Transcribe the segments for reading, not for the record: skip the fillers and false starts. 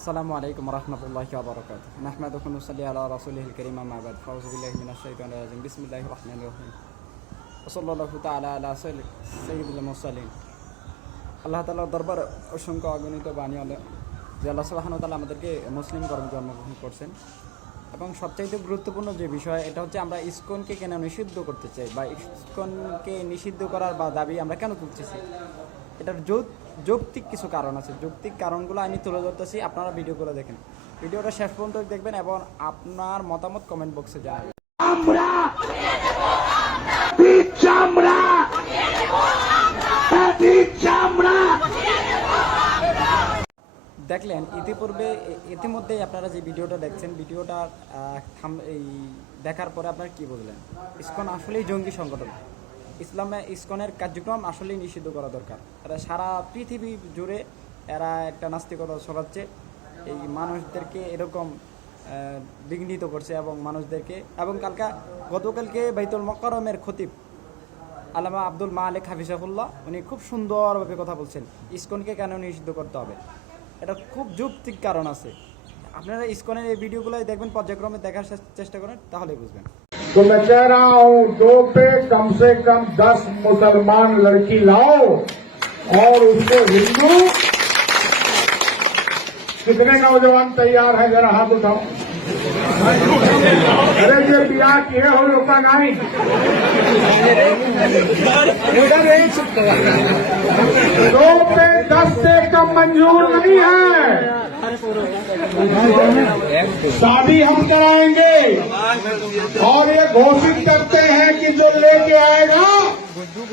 আসসালামু আলাইকুম রহমতুল্লাহি ওয়া বারাকাতুহু নাহমাদুহু ওয়া নুসাল্লি আলা রাসূলিহিল কারীম আম্মা বাদ ফাউযু বিল্লাহি মিনাশ শাইতানির রাজিম বিসমিল্লাহির রহমানির রহিম ওয়া সাল্লাল্লাহু তাআলা আলা সাইয়্যিদিল মুরসালিন। আল্লাহ তাআলার দরবারে অসংখ্য অগণিত বাণী হলো যে আল্লাহ সুবহানাহু ওয়া তাআলা আমাদেরকে মুসলিম ধর্মে জন্মগ্রহণ করছেন এবং সবচাইতে গুরুত্বপূর্ণ যে বিষয় এটা হচ্ছে আমরা ইসকনকে কেন নিষিদ্ধ করতে চাই বা ইসকনকে নিষিদ্ধ করার বা দাবি আমরা কেন তুলতেছি, এটার যৌক্তিক কিছু কারণ আছে। যৌক্তিক কারণগুলো আমি তুলে ধরতেছি, আপনারা ভিডিওগুলো দেখেন, ভিডিওটা শেষ পর্যন্ত দেখবেন এবং আপনার মতামত কমেন্ট বক্সে জানাবেন। দেখলেন ইতিমধ্যেই আপনারা যে ভিডিওটা দেখছেন, ভিডিওটা এই দেখার পরে আপনারা কি বুঝলেন? ইসকন আসলেই জঙ্গি সংগঠন। ইসকনের কার্যক্রম আসলেই নিষিদ্ধ করা দরকার। এরা সারা পৃথিবী জুড়ে এরা একটা নাস্তিকতা ছড়াচ্ছে, এই মানুষদেরকে এরকম বিঘ্নিত করছে এবং মানুষদেরকে। এবং গতকালকে বাইতুল মোকাররমের খতিব আল্লামা আব্দুল মালিক হাফিজাহুল্লাহ উনি খুব সুন্দরভাবে কথা বলছেন ইসকনকে কেন নিষিদ্ধ করতে হবে। এটা খুব যৌক্তিক কারণ আছে। আপনারা ইসকনের এই ভিডিওগুলোই দেখবেন, পর্যায়ক্রমে দেখার চেষ্টা করেন, তাহলে বুঝবেন। तो मैं कह रहा हूं, दो पे कम से कम 10 मुसलमान लड़की लाओ और उसको हिंदू। कितने नौजवान तैयार है, जरा हाथ उठाओ। अरे ये बिया किए हो लोग का नहीं। दो पे 10 से कम मंजूर नहीं है। शादी हम कराएंगे और ये घोषित करते हैं कि जो लेके आएगा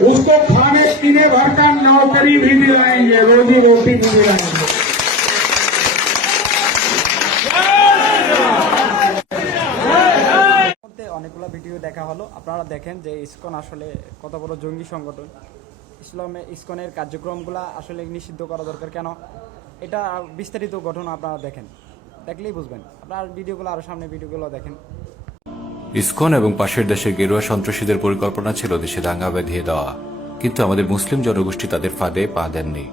उसको खाने पीने भर का नौकरी भी दिलाएंगे, रोजी रोटी भी दिलाएंगे। অনেকগুলো ভিডিও দেখা হলো, আপনারা দেখেন যে ইসকন আসলে কত বড় জঙ্গি সংগঠন। ইসকনের কার্যক্রমগুলো আসলে নিষিদ্ধ করা দরকার কেন, এটা বিস্তারিত ঘটনা আপনারা দেখলেই বুঝবেন। আপনার ভিডিওগুলো আরো সামনে ভিডিওগুলো দেখেন। ইসকন এবং পাশের দেশের গেরুয়া সন্ত্রাসীদের পরিকল্পনা ছিল দেশে দাঙ্গা বেঁধিয়ে দেওয়া, কিন্তু আমাদের মুসলিম জনগোষ্ঠী তাদের ফাঁদে পা দেননি।